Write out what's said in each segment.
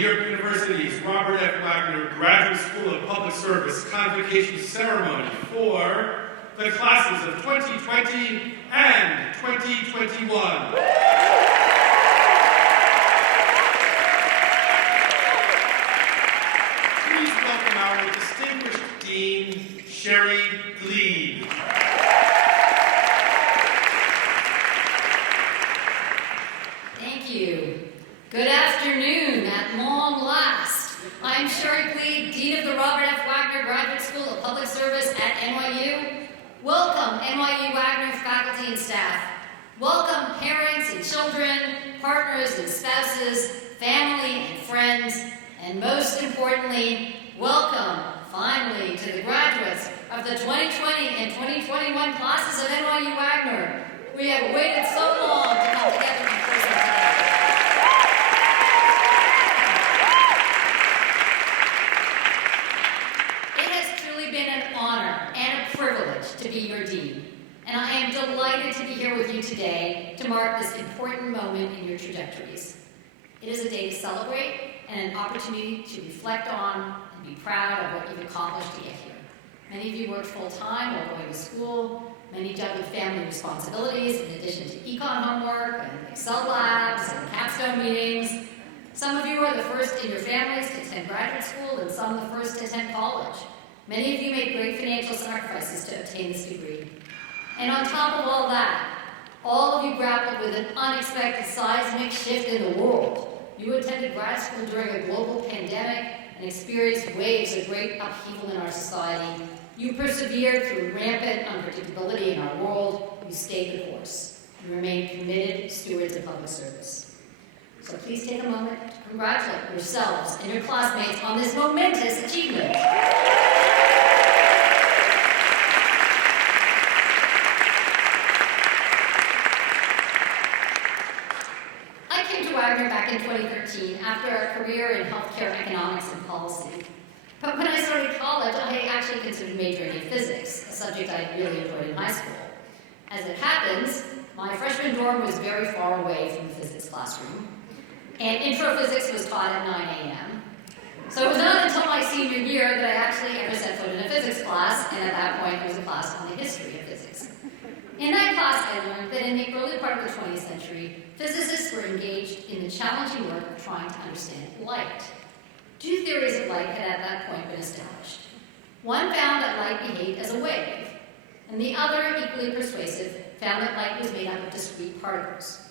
York University's Robert F. Wagner Graduate School of Public Service Convocation Ceremony for the classes of 2020 and 2021. Please welcome our distinguished Dean, Sherry Gleed. Thank you. Good afternoon, at long last. I'm Sherry Gleed, Dean of the Robert F. Wagner Graduate School of Public Service at NYU. Welcome, NYU Wagner faculty and staff. Welcome, parents and children, partners and spouses, family and friends, and most importantly, welcome, finally, to the graduates of the 2020 and 2021 classes of NYU Wagner. We have waited so long to come together in person today. It has truly been an honor and a privilege to be your dean, and I am delighted to be here with you today to mark this important moment in your trajectories. It is a day to celebrate and an opportunity to reflect on and be proud of what you've accomplished to get here. Many of you worked full-time while going to school. Many juggled family responsibilities in addition to econ homework and Excel labs and capstone meetings. Some of you are the first in your families to attend graduate school and some the first to attend college. Many of you made great financial sacrifices to obtain this degree. And on top of all that, all of you grappled with an unexpected seismic shift in the world. You attended grad school during a global pandemic and experienced waves of great upheaval in our society. You persevered through rampant unpredictability in our world. You stayed the course. You remained committed stewards of public service. So please take a moment to congratulate yourselves and your classmates on this momentous achievement. I came to Wagner back in 2013 after a career in healthcare economics and policy. But when I started college, I actually considered majoring in physics, a subject I really enjoyed in high school. As it happens, my freshman dorm was very far away from the physics classroom, and intro physics was taught at 9 a.m. So it was not until my senior year that I actually ever set foot in a physics class, and at that point it was a class on the history of physics. In that class, I learned that in the early part of the 20th century, physicists were engaged in the challenging work of trying to understand light. Two theories of light had at that point been established. One found that light behaved as a wave, and the other, equally persuasive, found that light was made up of discrete particles.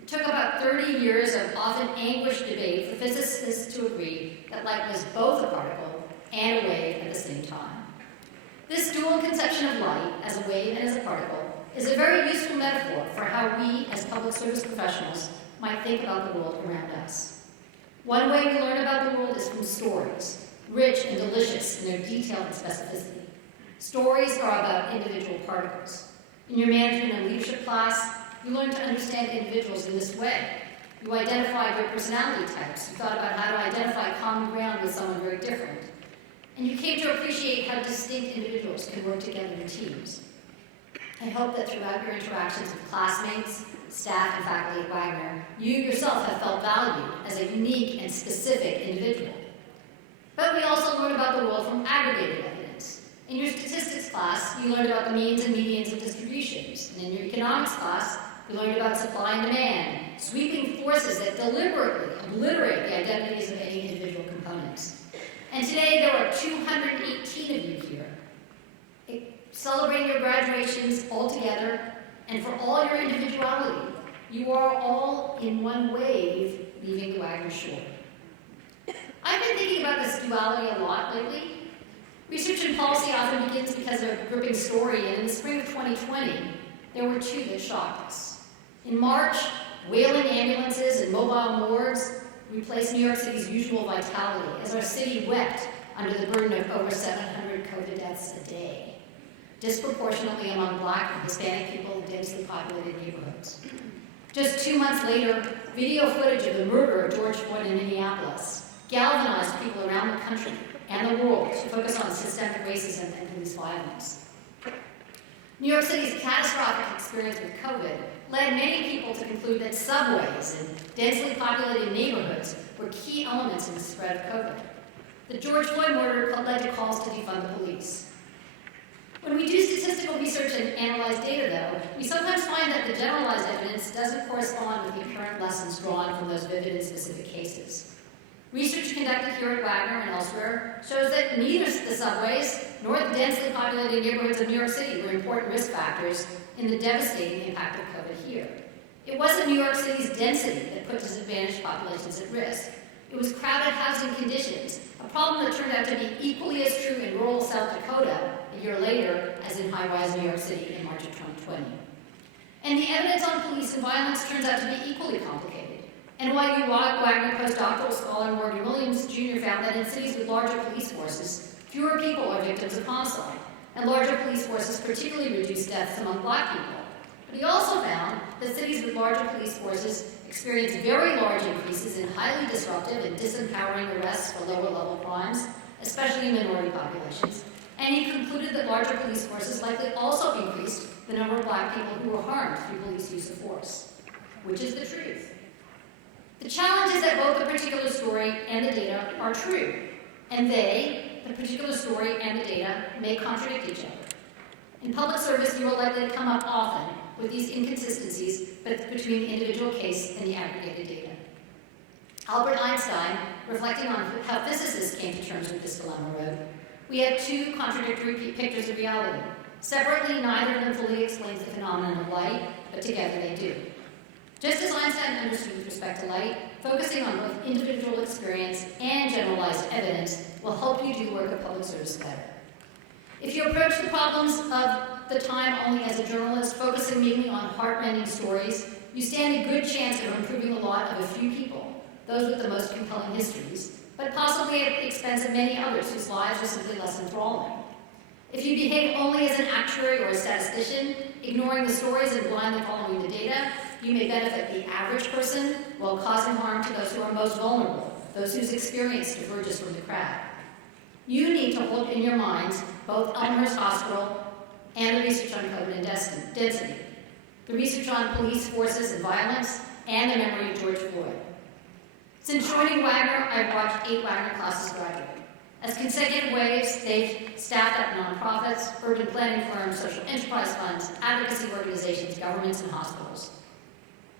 It took about 30 years of often anguished debate for physicists to agree that light was both a particle and a wave at the same time. This dual conception of light, as a wave and as a particle, is a very useful metaphor for how we, as public service professionals, might think about the world around us. One way we learn about the world is from stories, rich and delicious in their detail and specificity. Stories are about individual particles. In your management and leadership class, you learn to understand individuals in this way. You identified their personality types. You thought about how to identify common ground with someone very different. And you came to appreciate how distinct individuals can work together in teams. I hope that throughout your interactions with classmates, staff, and faculty at Wagner, you yourself have felt valued as a unique and specific individual. But we also learn about the world from aggregated evidence. In your statistics class, you learned about the means and medians of distributions. And in your economics class, you learned about supply and demand, sweeping forces that deliberately obliterate the identities of any individual components. And today, there are 218 of you here, celebrating your graduations all together, and for all your individuality. You are all in one wave leaving the Wagner shore. I've been thinking about this duality a lot lately. Research and policy often begins because of a gripping story, and in the spring of 2020, there were two that shocked us. In March, wailing ambulances and mobile morgues replaced New York City's usual vitality as our city wept under the burden of over 700 COVID deaths a day, disproportionately among Black and Hispanic people in densely populated neighborhoods. Just 2 months later, video footage of the murder of George Floyd in Minneapolis galvanized people around the country and the world to focus on systemic racism and police violence. New York City's catastrophic experience with COVID led many people to conclude that subways and densely populated neighborhoods were key elements in the spread of COVID. The George Floyd murder led to calls to defund the police. When we do statistical research and analyze data, though, we sometimes find that the generalized evidence doesn't correspond with the apparent lessons drawn from those vivid and specific cases. Research conducted here at Wagner and elsewhere shows that neither the subways nor the densely populated neighborhoods of New York City were important risk factors in the devastating impact of COVID here. It wasn't New York City's density that put disadvantaged populations at risk. It was crowded housing conditions, a problem that turned out to be equally as true in rural South Dakota a year later as in high-rise New York City in March of 2020. And the evidence on police and violence turns out to be equally complicated. NYU Wagner postdoctoral scholar Morgan Williams Jr. found that in cities with larger police forces, fewer people are victims of homicide, and larger police forces particularly reduce deaths among Black people. But he also found that cities with larger police forces experience very large increases in highly disruptive and disempowering arrests for lower-level crimes, especially in minority populations. And he concluded that larger police forces likely also increased the number of Black people who were harmed through police use of force, which is the truth. The challenge is that both the particular story and the data are true, and the particular story and the data, may contradict each other. In public service, you are likely to come up often with these inconsistencies between the individual case and the aggregated data. Albert Einstein, reflecting on how physicists came to terms with this dilemma, wrote, "We have two contradictory pictures of reality. Separately, neither of them fully explains the phenomenon of light, but together they do." Just as Einstein understood with respect to light, focusing on both individual experience and generalized evidence will help you do the work of public service better. If you approach the problems of the time only as a journalist, focusing mainly on heart-rending stories, you stand a good chance of improving the lot of a few people, those with the most compelling histories, but possibly at the expense of many others whose lives are simply less enthralling. If you behave only as an actuary or a statistician, ignoring the stories and blindly following the data, you may benefit the average person while causing harm to those who are most vulnerable, those whose experience diverges from the crowd. You need to hold in your minds both Elmhurst Hospital and the research on COVID and density, the research on police forces and violence, and the memory of George Floyd. Since joining Wagner, I've watched 8 Wagner classes graduate. As consecutive waves, they've staffed up nonprofits, urban planning firms, social enterprise funds, advocacy organizations, governments, and hospitals.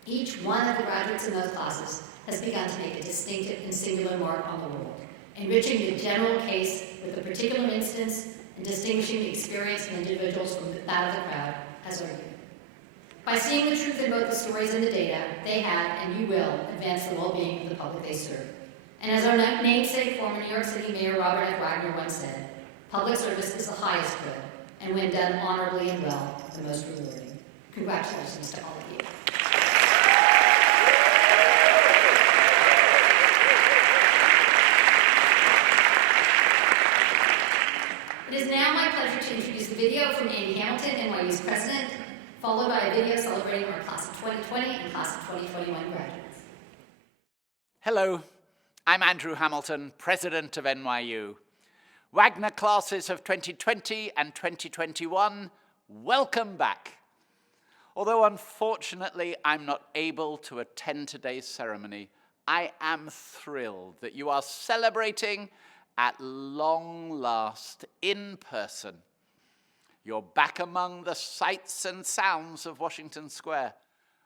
Each one of the graduates in those classes has begun to make a distinctive and singular mark on the world, enriching the general case with a particular instance and distinguishing the experience of individuals from that of the crowd, as are you. By seeing the truth in both the stories and the data, they have, and you will, advance the well-being of the public they serve. And as our namesake, former New York City Mayor Robert F. Wagner once said, "Public service is the highest good, and when done honorably and well, the most rewarding." Congratulations to all of you. It is now my pleasure to introduce the video from Andy Hamilton, NYU's president, followed by a video celebrating our class of 2020 and class of 2021 graduates. Hello, I'm Andrew Hamilton, president of NYU. Wagner classes of 2020 and 2021, welcome back. Although unfortunately I'm not able to attend today's ceremony, I am thrilled that you are celebrating at long last in person. You're back among the sights and sounds of Washington Square,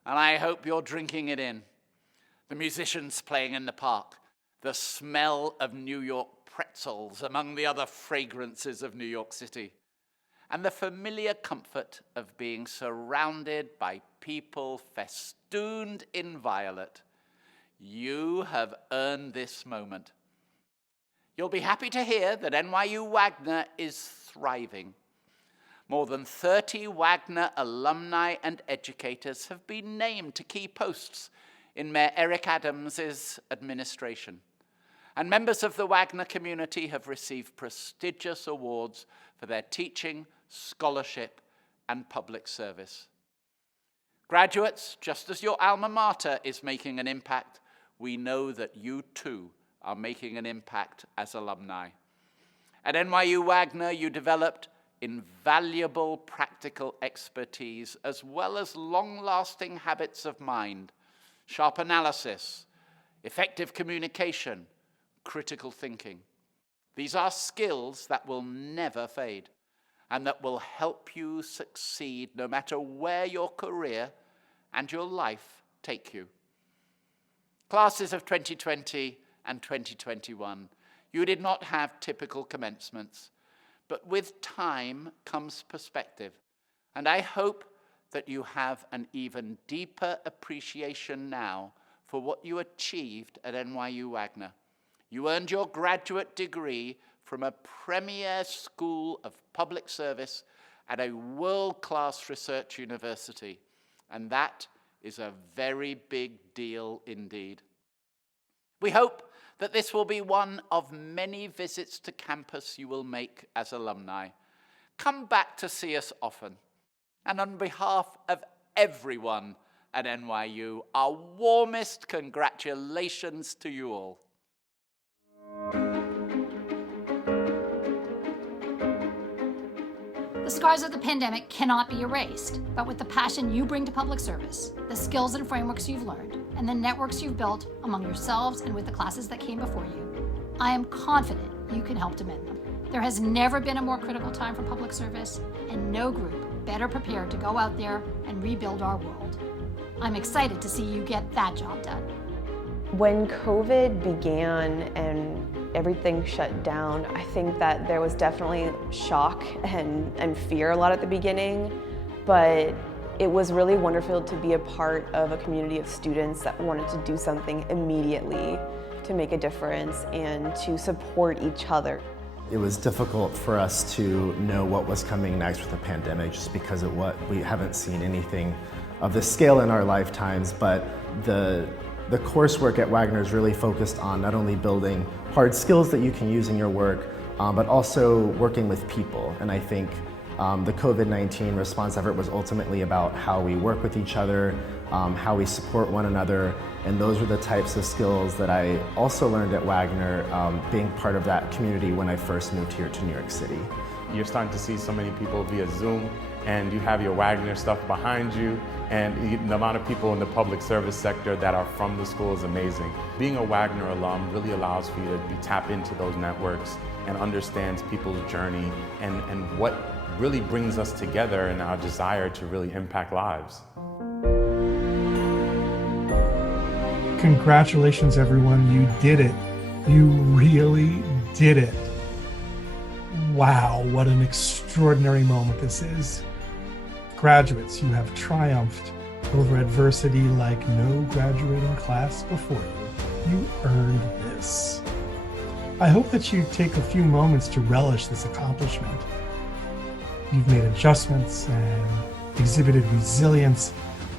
and I hope you're drinking it in. The musicians playing in the park, the smell of New York pretzels among the other fragrances of New York City, and the familiar comfort of being surrounded by people festooned in violet. You have earned this moment. You'll be happy to hear that NYU Wagner is thriving. More than 30 Wagner alumni and educators have been named to key posts in Mayor Eric Adams' administration. And members of the Wagner community have received prestigious awards for their teaching, scholarship, and public service. Graduates, just as your alma mater is making an impact, we know that you too are making an impact as alumni. At NYU Wagner, you developed invaluable practical expertise, as well as long-lasting habits of mind, sharp analysis, effective communication, critical thinking. These are skills that will never fade and that will help you succeed no matter where your career and your life take you. Classes of 2020 and 2021, you did not have typical commencements, but with time comes perspective, and I hope that you have an even deeper appreciation now for what you achieved at NYU Wagner. You earned your graduate degree from a premier school of public service at a world-class research university, and that is a very big deal indeed. We hope that this will be one of many visits to campus you will make as alumni. Come back to see us often. And on behalf of everyone at NYU, our warmest congratulations to you all. The scars of the pandemic cannot be erased, but with the passion you bring to public service, the skills and frameworks you've learned, and the networks you've built among yourselves and with the classes that came before you, I am confident you can help to mend them. There has never been a more critical time for public service, and no group better prepared to go out there and rebuild our world. I'm excited to see you get that job done. When COVID began and everything shut down, I think that there was definitely shock and fear a lot at the beginning, but it was really wonderful to be a part of a community of students that wanted to do something immediately to make a difference and to support each other. It was difficult for us to know what was coming next with the pandemic just because of what we haven't seen anything of this scale in our lifetimes, but the coursework at Wagner is really focused on not only building hard skills that you can use in your work, but also working with people. And I think the COVID-19 response effort was ultimately about how we work with each other, how we support one another, and those were the types of skills that I also learned at Wagner, being part of that community when I first moved here to New York City. You're starting to see so many people via Zoom, and you have your Wagner stuff behind you, and the amount of people in the public service sector that are from the school is amazing. Being a Wagner alum really allows for you to tap into those networks and understands people's journey and what really brings us together in our desire to really impact lives. Congratulations, everyone. You did it. You really did it. Wow, what an extraordinary moment this is. Graduates, you have triumphed over adversity like no graduating class before you. You earned this. I hope that you take a few moments to relish this accomplishment. You've made adjustments and exhibited resilience,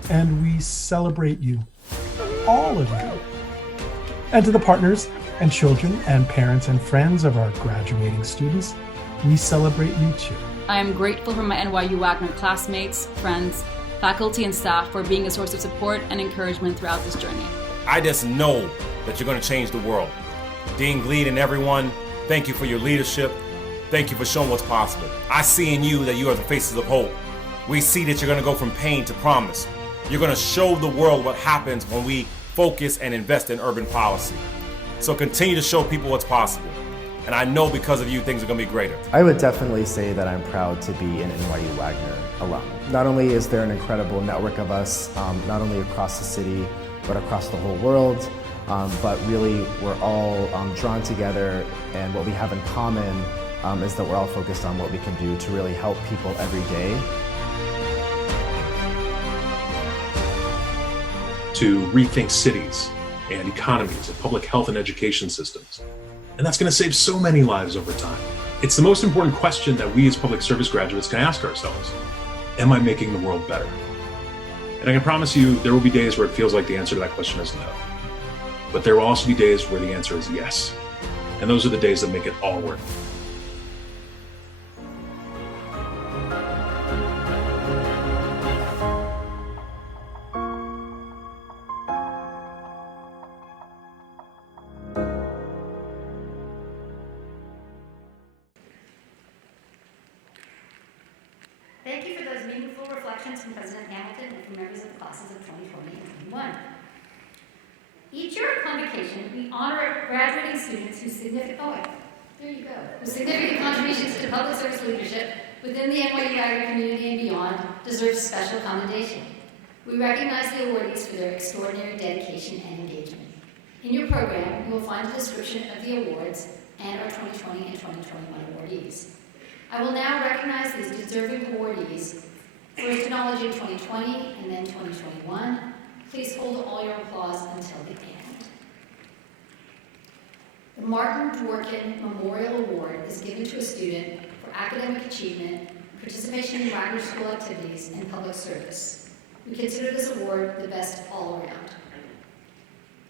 and we celebrate you, all of you. And to the partners and children and parents and friends of our graduating students, we celebrate you too. I am grateful for my NYU Wagner classmates, friends, faculty, and staff for being a source of support and encouragement throughout this journey. I just know that you're going to change the world. Dean Gleed and everyone, thank you for your leadership. Thank you for showing what's possible. I see in you that you are the faces of hope. We see that you're going to go from pain to promise. You're going to show the world what happens when we focus and invest in urban policy. So continue to show people what's possible. And I know because of you, things are going to be greater. I would definitely say that I'm proud to be an NYU Wagner alum. Not only is there an incredible network of us, not only across the city, but across the whole world, but really we're all drawn together, and what we have in common is that we're all focused on what we can do to really help people every day. To rethink cities and economies and public health and education systems. And that's going to save so many lives over time. It's the most important question that we as public service graduates can ask ourselves. Am I making the world better? And I can promise you there will be days where it feels like the answer to that question is no. But there will also be days where the answer is yes. And those are the days that make it all worth it. selections from President Hamilton and from members of the classes of 2020 and 21. Each year at Convocation, we honor graduating students whose significant contributions to public service leadership within the NYU Wagner community and beyond deserve special commendation. We recognize the awardees for their extraordinary dedication and engagement. In your program, you will find a description of the awards and our 2020 and 2021 awardees. I will now recognize these deserving awardees for acknowledging 2020 and then 2021. Please hold all your applause until the end. The Martin Dworkin Memorial Award is given to a student for academic achievement, participation in Wagner School activities, and public service. We consider this award the best all around.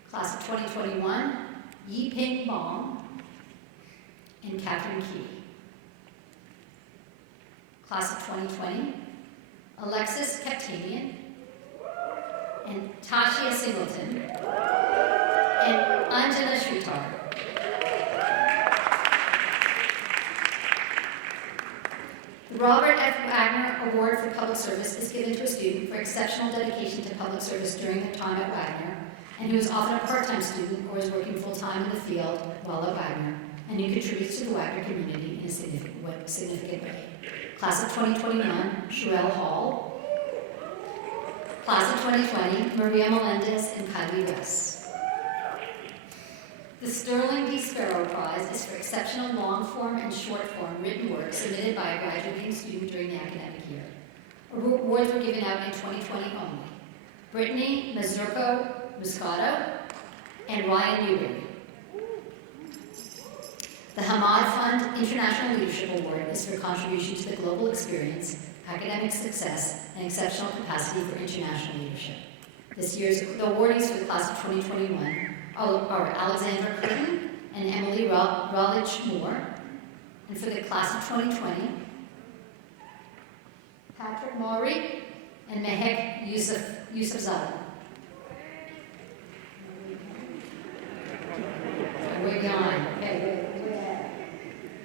Class of 2021, Yi-Ping Bong and Catherine Key. Class of 2020, Alexis Kaptanian and Tashia Singleton and Anjana Sritar. The Robert F. Wagner Award for Public Service is given to a student for exceptional dedication to public service during their time at Wagner, and who is often a part-time student or is working full-time in the field while at Wagner, and who contributes to the Wagner community in a significant way. Class of 2021, Sherelle Hall. Class of 2020, Maria Melendez and Kylie West. The Sterling D. Sparrow Prize is for exceptional long-form and short-form written work submitted by a graduating student during the academic year. Awards were given out in 2020 only. Brittany Mazurko Muscato and Ryan Newberry. The Hamad Fund International Leadership Award is for contribution to the global experience, academic success, and exceptional capacity for international leadership. This year's the awardees for the class of 2021 are Alexandra Curtin and Emily Rolich Moore, and for the class of 2020, Patrick Maury and Mehek Yusufzadeh. I'm way behind. Okay,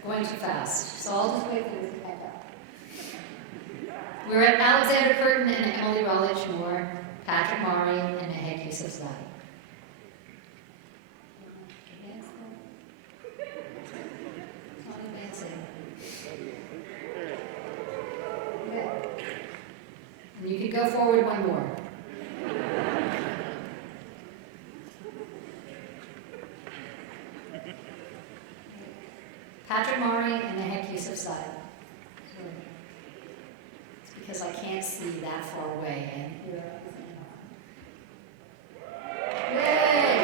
going too fast. So I'll just wait for this to catch up. We're at Alexander Curtin and Emily Rolich Moore, Patrick Maury, and Mehek Yusufzadeh. And you can go forward one more. Patrick Maury and Mehek Yusufzadeh. It's because I can't see that far away. And yay!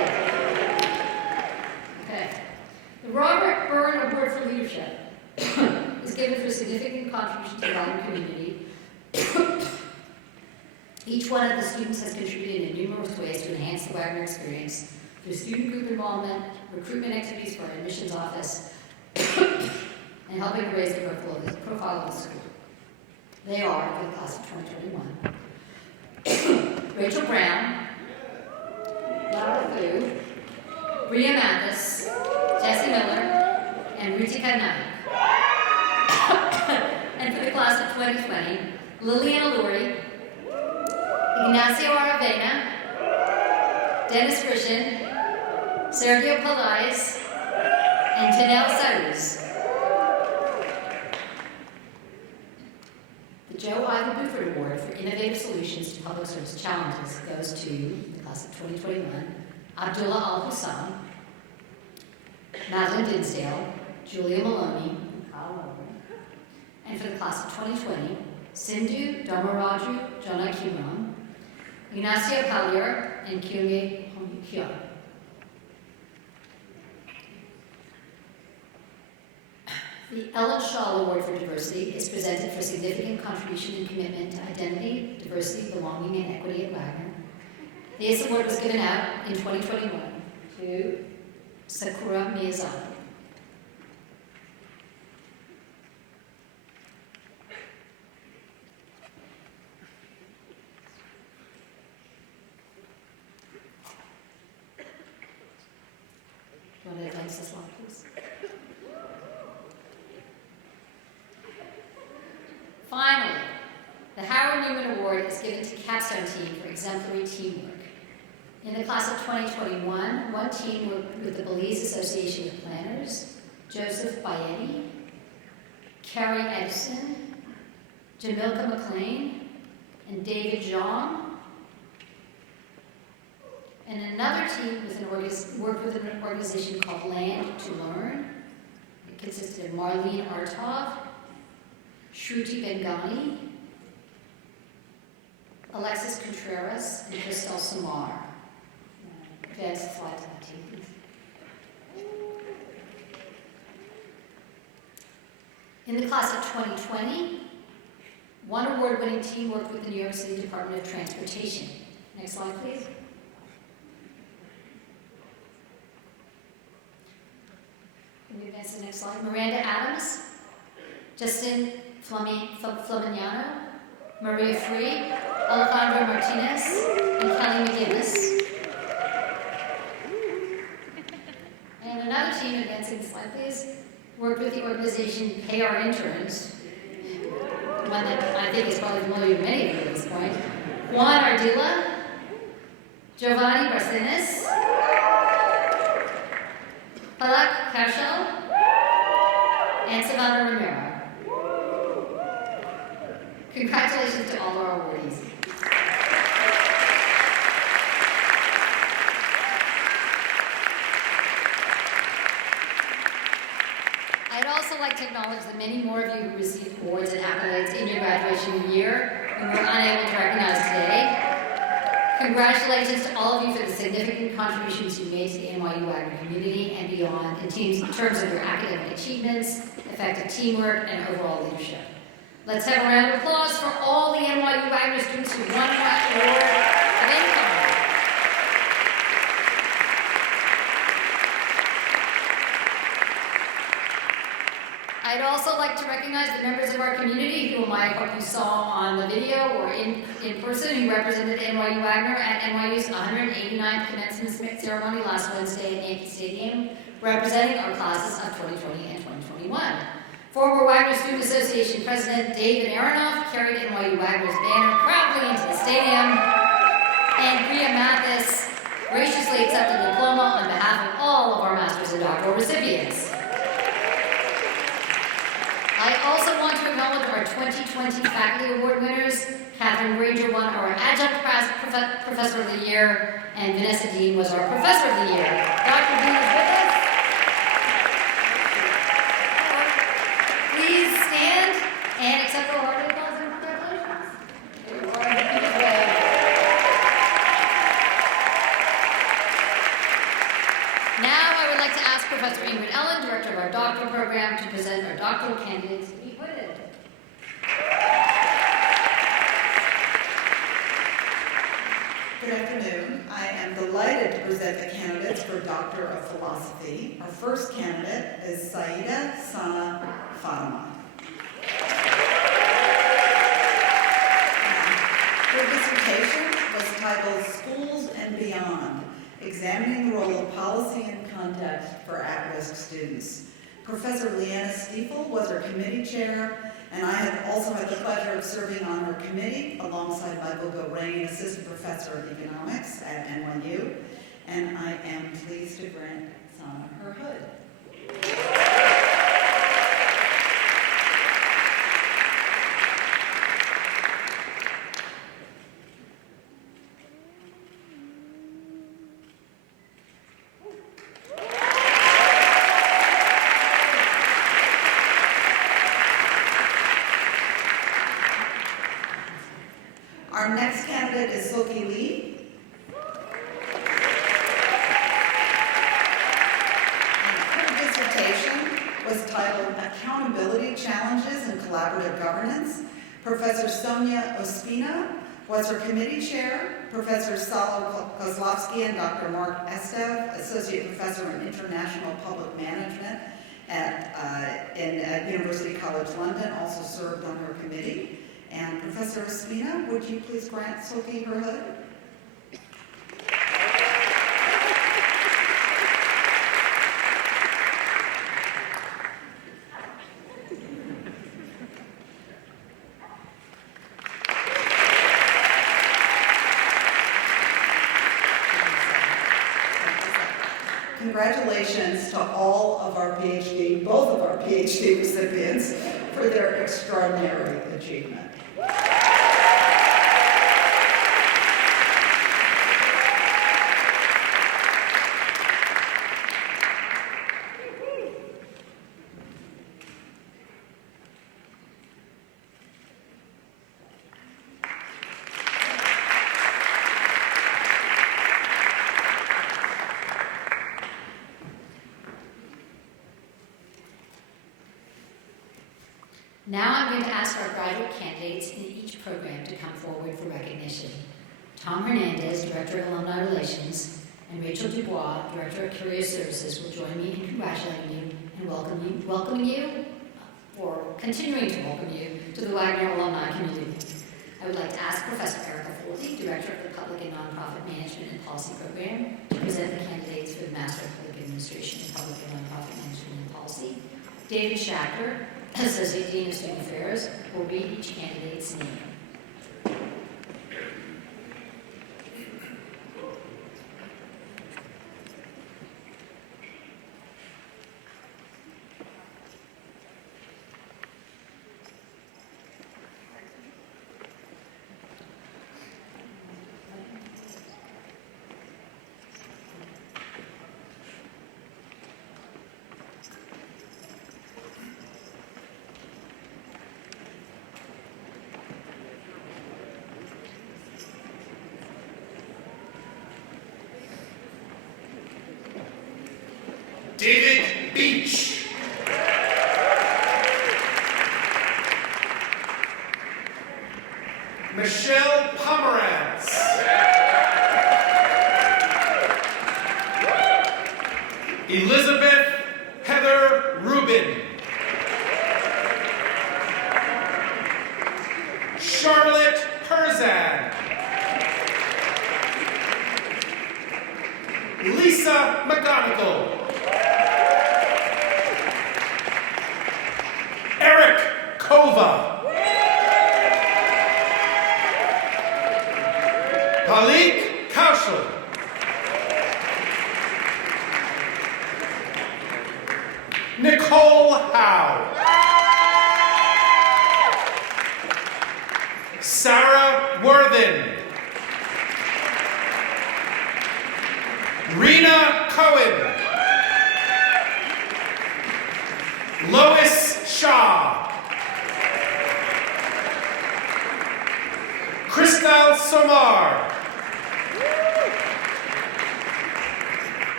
Okay. The Robert Byrne Award for Leadership is given for significant contribution to the Wagner community. Each one of the students has contributed in numerous ways to enhance the Wagner experience through student group involvement, recruitment activities for our admissions office, and helping raise the profile of the school. They are, for the class of 2021, Rachel Brown, Laura Fu, Bria Mathis, Jessie Miller, and Ritika Naik. And for the class of 2020, Liliana Lurie, Ignacio Aravena, Dennis Christian, Sergio Palais, and Janelle Sauz. The Joe Ivy Buford Award for Innovative Solutions to Public Service Challenges goes to the class of 2021, Abdullah Al-Hussam, Madeline Dinsdale, Julia Maloney, and Kyle Rowan. And for the class of 2020, Sindhu Dharmaraju Janakiram, Ignacio Pallier, and Kyungi Hyun. The Ellen Shaw Award for Diversity is presented for significant contribution and commitment to identity, diversity, belonging, and equity at Wagner. This award was given out in 2021 to Sakura Miyazaki. Do you want to advance this slide, please? Finally, the Howard Newman Award is given to Capstone Team for exemplary teamwork. In the class of 2021, one team worked with the Belize Association of Planners, Joseph Bayetti, Carrie Edison, Jamilka McLean, and David Zhang. And another team worked with an organization called Land to Learn. It consisted of Marlene Artov, Shruti Bengani, Alexis Contreras, and Crystal Samar. Advance the slide to that team, please. In the class of 2020, one award-winning team worked with the New York City Department of Transportation. Next slide, please. Can we advance to the next slide? Miranda Adams, Justin Flamignano, Maria Free, Alejandro Martinez, and Kelly McGinnis. And another team, advancing the slide please, worked with the organization Pay Our Interns, one that I think is probably familiar to many of you at this point. Juan Ardila, Giovanni Barcenas, Palak Kaushal, and Savannah Romero. Congratulations to all our awardees. I'd also like to acknowledge the many more of you who received awards and accolades in your graduation year and were unable to recognize today. Congratulations to all of you for the significant contributions you made to the NYU Wagner community and beyond in terms of your academic achievements, effective teamwork, and overall leadership. Let's have a round of applause for all the NYU Wagner students who won that award of any kind. I'd also like to recognize the members of our community whom I hope you saw on the video or in person who represented NYU Wagner at NYU's 189th commencement ceremony last Wednesday at Yankee Stadium, representing our classes of 2020 and 2021. Former Wagner Student Association President David Aronoff carried NYU Wagner's banner proudly into the stadium, and Priya Mathis graciously accepted the diploma on behalf of all of our master's and doctoral recipients. I also want to acknowledge our 2020 Faculty Award winners. Catherine Granger won our Adjunct Professor of the Year, and Vanessa Dean was our Professor of the Year. Dr. Dean is with us. Please stand and accept our hearty applause and congratulations. There you are. Now I would like to ask Professor Ingrid Ellen, Director of our doctoral program, to present our doctoral candidates to be hooded. Good afternoon. I am delighted to present the candidates for Doctor of Philosophy. Our first candidate is Saida Sana Fatima. Her dissertation was titled Schools and Beyond, Examining the Role of Policy and Context for At-Risk Students. Professor Leanna Stiefel was her committee chair, and I have also had the pleasure of serving on her committee alongside Michael Gorain, Assistant Professor of Economics at NYU, and I am pleased to grant Sana her hood. Our next candidate is Silky Lee. Her dissertation was titled Accountability Challenges in Collaborative Governance. Professor Sonia Ospina was her committee chair. Professor Salo Kozlovsky and Dr. Mark Estev, Associate Professor in International Public Management at University College London, also served on her committee. And Professor Ospina, would you please grant Silky her hood? congratulations to all of our PhD, both of our PhD recipients, for their extraordinary achievement. Now I'm going to ask our graduate candidates in each program to come forward for recognition. Tom Hernandez, Director of Alumni Relations, and Rachel Dubois, Director of Career Services, will join me in congratulating you and welcoming you, or continuing to welcome you, to the Wagner alumni community. I would like to ask Professor Erica Folty, Director of the Public and Nonprofit Management and Policy Program, to present the candidates for the Master of Public Administration in Public and Nonprofit Management and Policy. David Schachter, Associate Dean of Student Affairs, will read each candidate's name. David Beach. Michelle Pomerantz. Elizabeth Heather Rubin. Charlotte Perzan. Lisa McGonigal. Eric Kova. Palik Kaushal. Nicole Howe. Sarah Worthen. Rena Cohen. Lois Shaw. Christal Somar.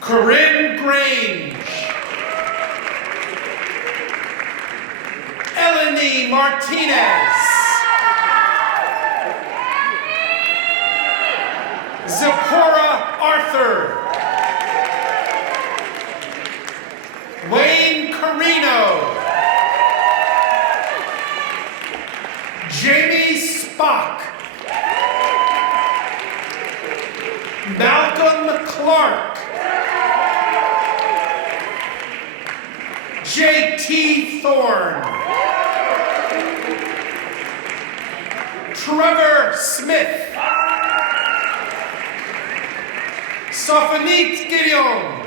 Corinne Grange. Eleni Martinez. Zipporah Arthur. Wayne Carino. Jamie Spock. Malcolm Clark. J.T. Thorne. Trevor Smith. Sophanit Gideon.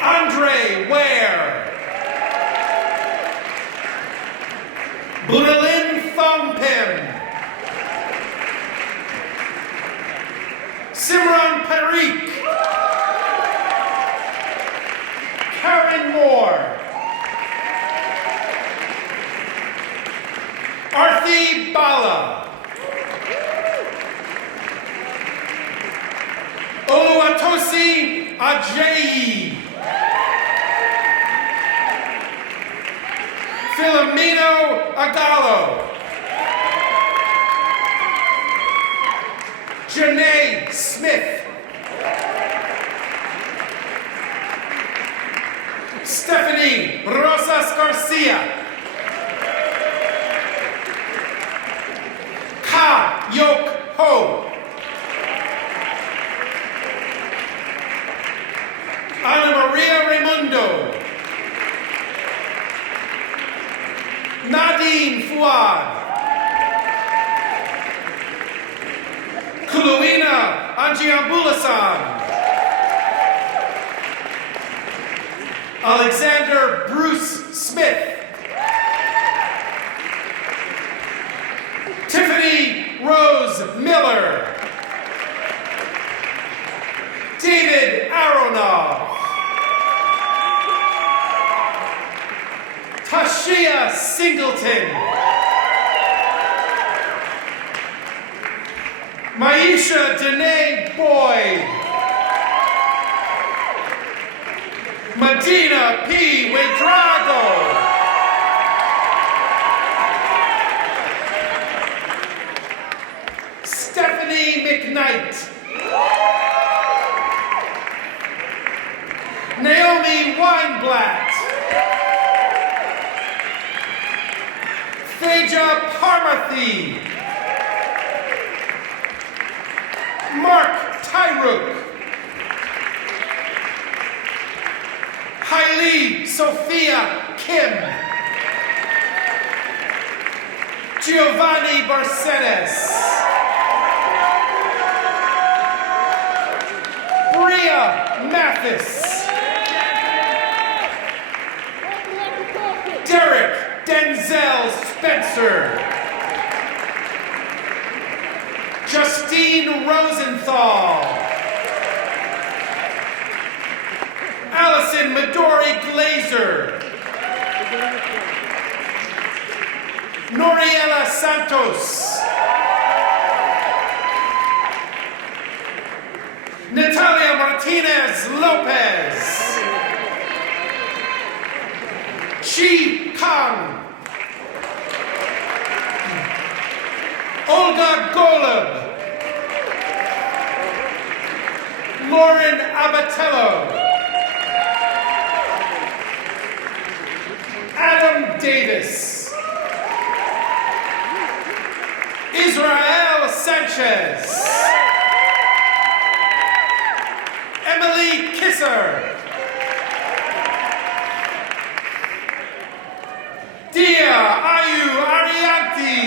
Andre Ware. Bunalin Thongpim. Simran Parikh. Karen Moore. Arthi Bala. Oluwatosi Ajayi. Filomeno Agalo. Janae Smith. Stephanie Rosas Garcia. Ka Yok Ho. Ana Maria Raimundo. Nadine Fuad. Kuluina Anjiambulasan. Alexander Bruce Smith. Tiffany Rose Miller. David Aronoff. Tashia Singleton. Maisha Danae Boyd. Medina P. Wedrago. Stephanie McKnight. Naomi Weinblatt. Thaja Parmathy. Mark Tyrook. Hailey Sophia Kim. Giovanni Barcenas. Bria Mathis. Derek Denzel Spencer. Justine Rosenthal. Allison Midori Glazer. Noriela Santos. Natalia Martinez Lopez. Chi Kang. Olga Golub. Lauren Abatello. Adam Davis. Israel Sanchez. Emily Kisser. Dia Ayu Arianti.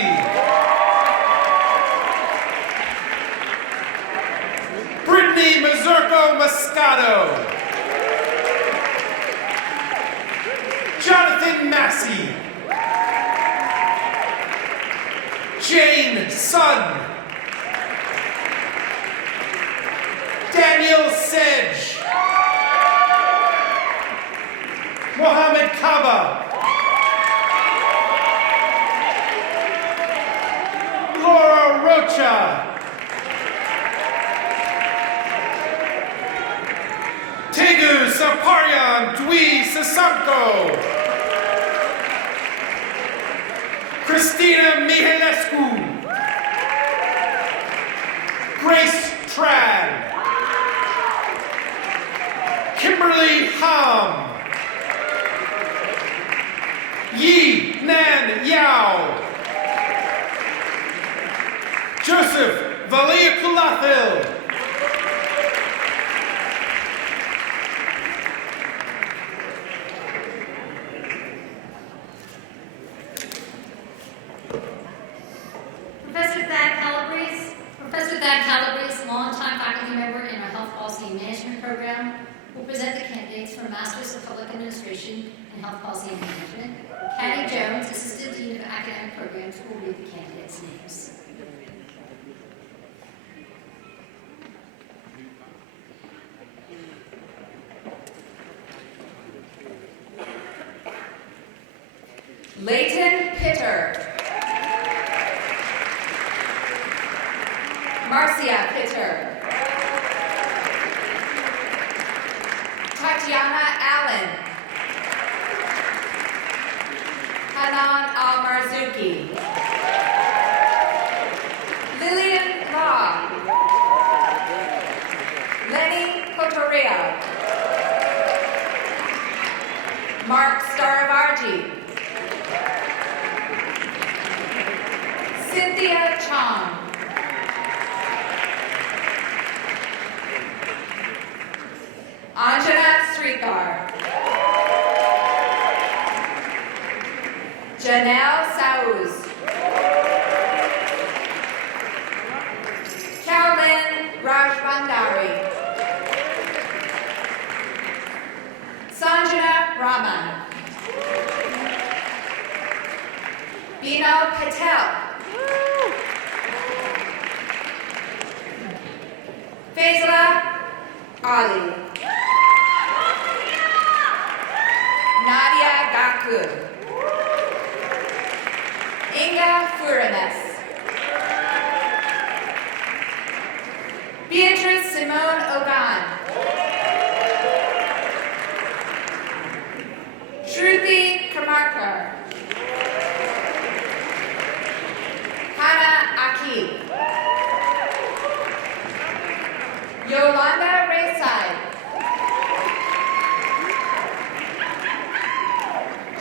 Brittany Mazurko Moscato. Jonathan Massey. Jane Sun. Daniel Sedge. Mohammed Kaba. Laura Rocha. Tegu Saparyan Dwi Sasanko. Christina Mihalescu. Grace Tran. Kimberly Ham. Yi Nan Yao. Joseph Valiakulathil. Professor Thad Calabrese, longtime faculty member in our Health Policy and Management program, will present the candidates for Masters of Public Administration and Health Policy and Management. Patty Jones, Assistant Dean of Academic Programs, will read the candidates' names. Leighton Pitter. Marcia Pitter. Tatiana Allen. Hanan Al-Marzuki. Lillian Law. Lenny Cotoria. Mark Staravarji. Cynthia Chong. Anjana Srikar. Janelle Sauz. Patel. Faisal Ali. Nadia Gaku. Inga Furanes. Beatrice Simone Ogan. Shruti Kamarkar. Hannah Aki. Yolanda Rayside.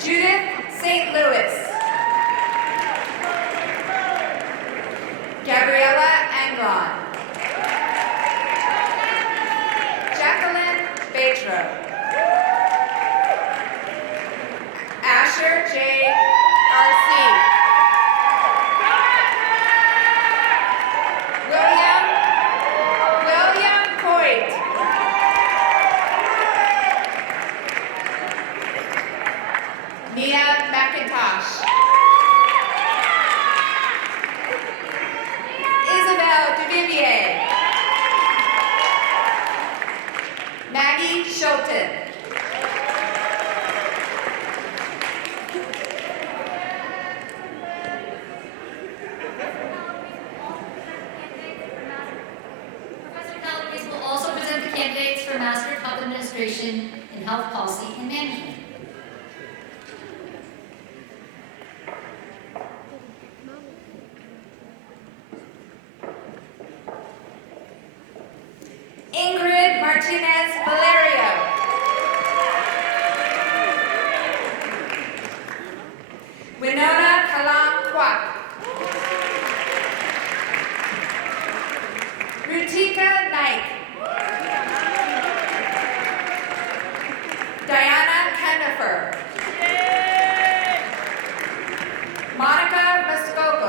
Judith St. Louis. Gabriella Anglon. Jacqueline Batro. Asher J. R.C. William Coit. Nia McIntosh. Isabel DeVivier. Maggie Schulten. Professor Calabrese will also present the candidates for Master of Health Administration in Health Policy and Management. Ingrid Martinez Valerio. Winona Kalam Kwak. Rutika Naik. Diana Kennefer. Monica Muskoka.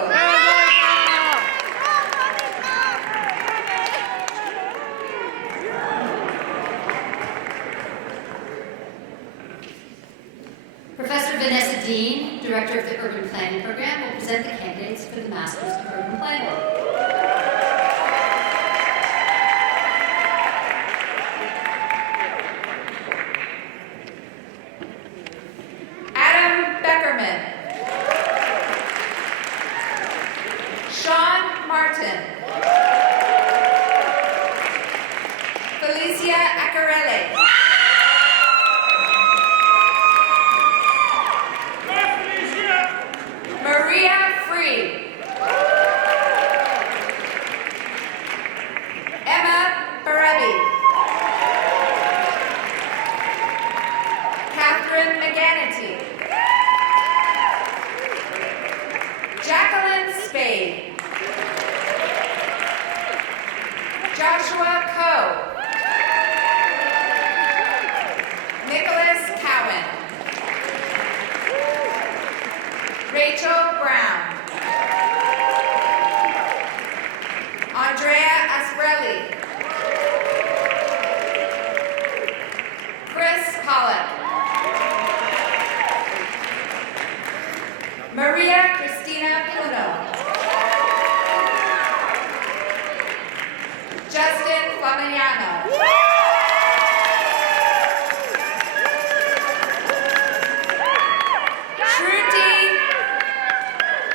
Professor Vanessa Dean, Director of the Urban Planning Program, will present the candidates for the Masters of Urban Planning. Adam Beckerman. Sean Martin. Felicia Accarelli. Maria Free. Emma Barebi. Catherine McGanity. Jacqueline Spade. Joshua Coe. Nicholas Cowan. Rachel Brown. Andrea Asprelli. Chris Pollock. Maria Cristina Puno. Justin Flamignano.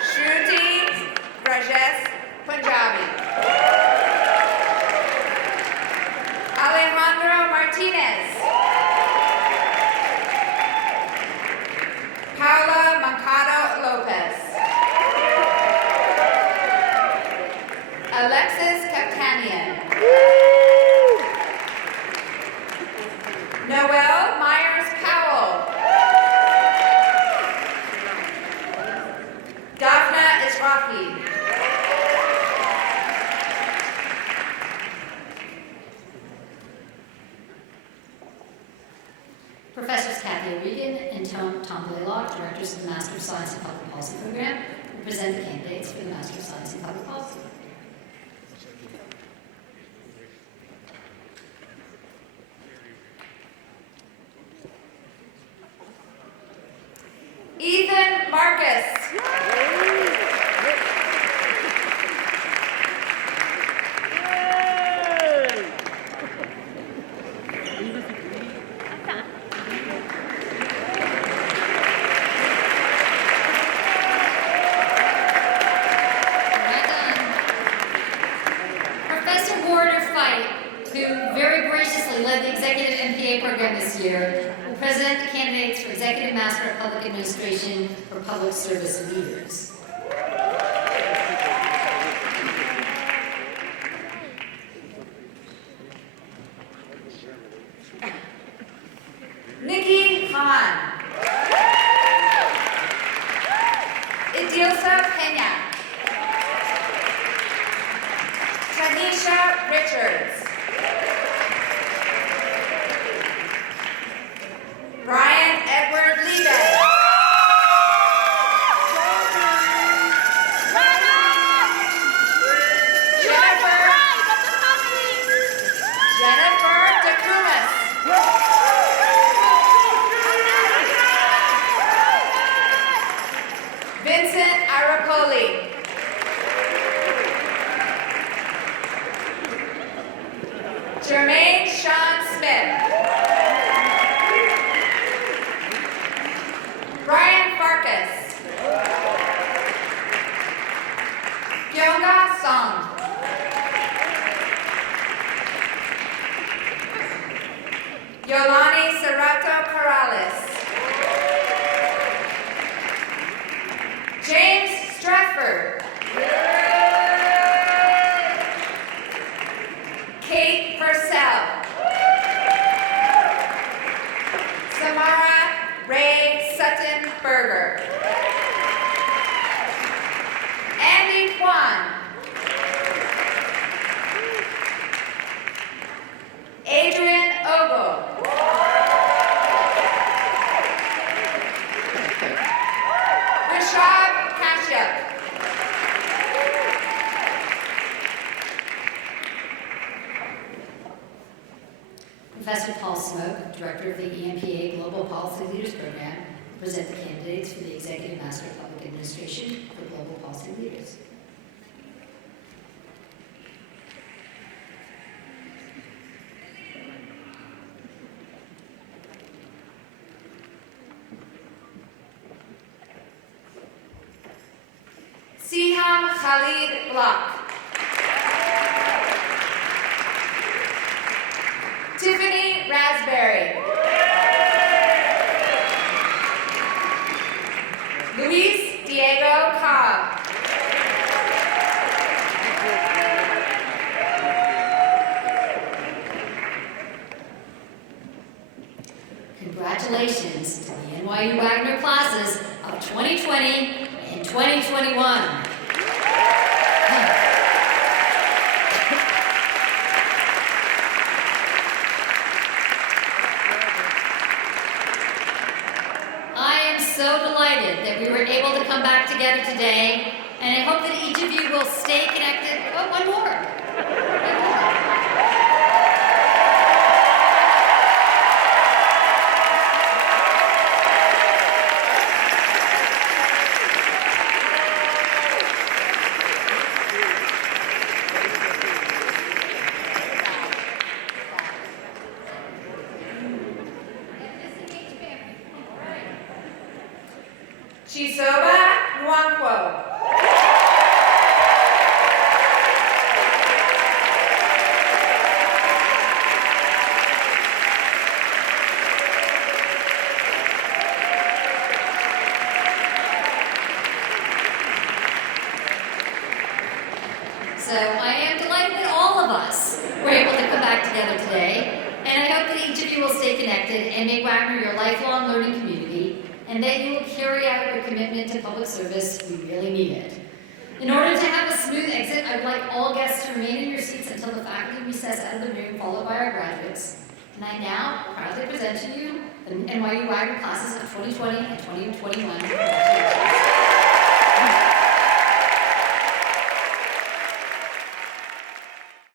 Shruti Rajesh Punjabi. Alejandro Martinez. Paula Mancado Lopez. Alexis Kaptanian. Noel Myers Powell. Daphna Israfi. Professors Kathy O'Regan and Tom Blaylock, Directors of the Master of Science in Public Policy Program, will present the candidates for the Master of Science in Public Policy. Ethan Marcus. led the executive MPA program this year, will present the candidates for Executive Master of Public Administration for Public Service Leaders. Nikki Hahn. Idilsa Pena. Tanisha Richards. Ryan Edward Liebes. Jennifer DeCumas. Vincent Arapoli. Jermaine Sean Smith. Brian Farkas. Gyonga Song. Yolani Serrato Corrales. James Stratford. Kate Purcell. Samara Ray Sutton Berger. Andy Kwan. Adrian Ogle. Rishab Kashyap. Professor Paul Smoke, Director of the EMPA Global Policy Leaders Program, will present the candidates for the Executive Master of Public Administration for Global Policy Leaders. Siham Khalid Block. Tiffany Raspberry. Luis Diego Cobb. Congratulations to the NYU Wagner classes of 2020 and 2021. I am so delighted that we were able to come back together today, and I hope that each of you will stay connected. Oh, one more. One more. Chisoba Nwankwo. So I am delighted that all of us were able to come back together today, and I hope that each of you will stay connected and make Wagner your lifelong learning community, and that you will carry out your commitment to public service. We really need it. In order to have a smooth exit, I would like all guests to remain in your seats until the faculty recess out of the room, followed by our graduates. And I now proudly present to you the NYU Wagner classes of 2020 and 2021. Congratulations.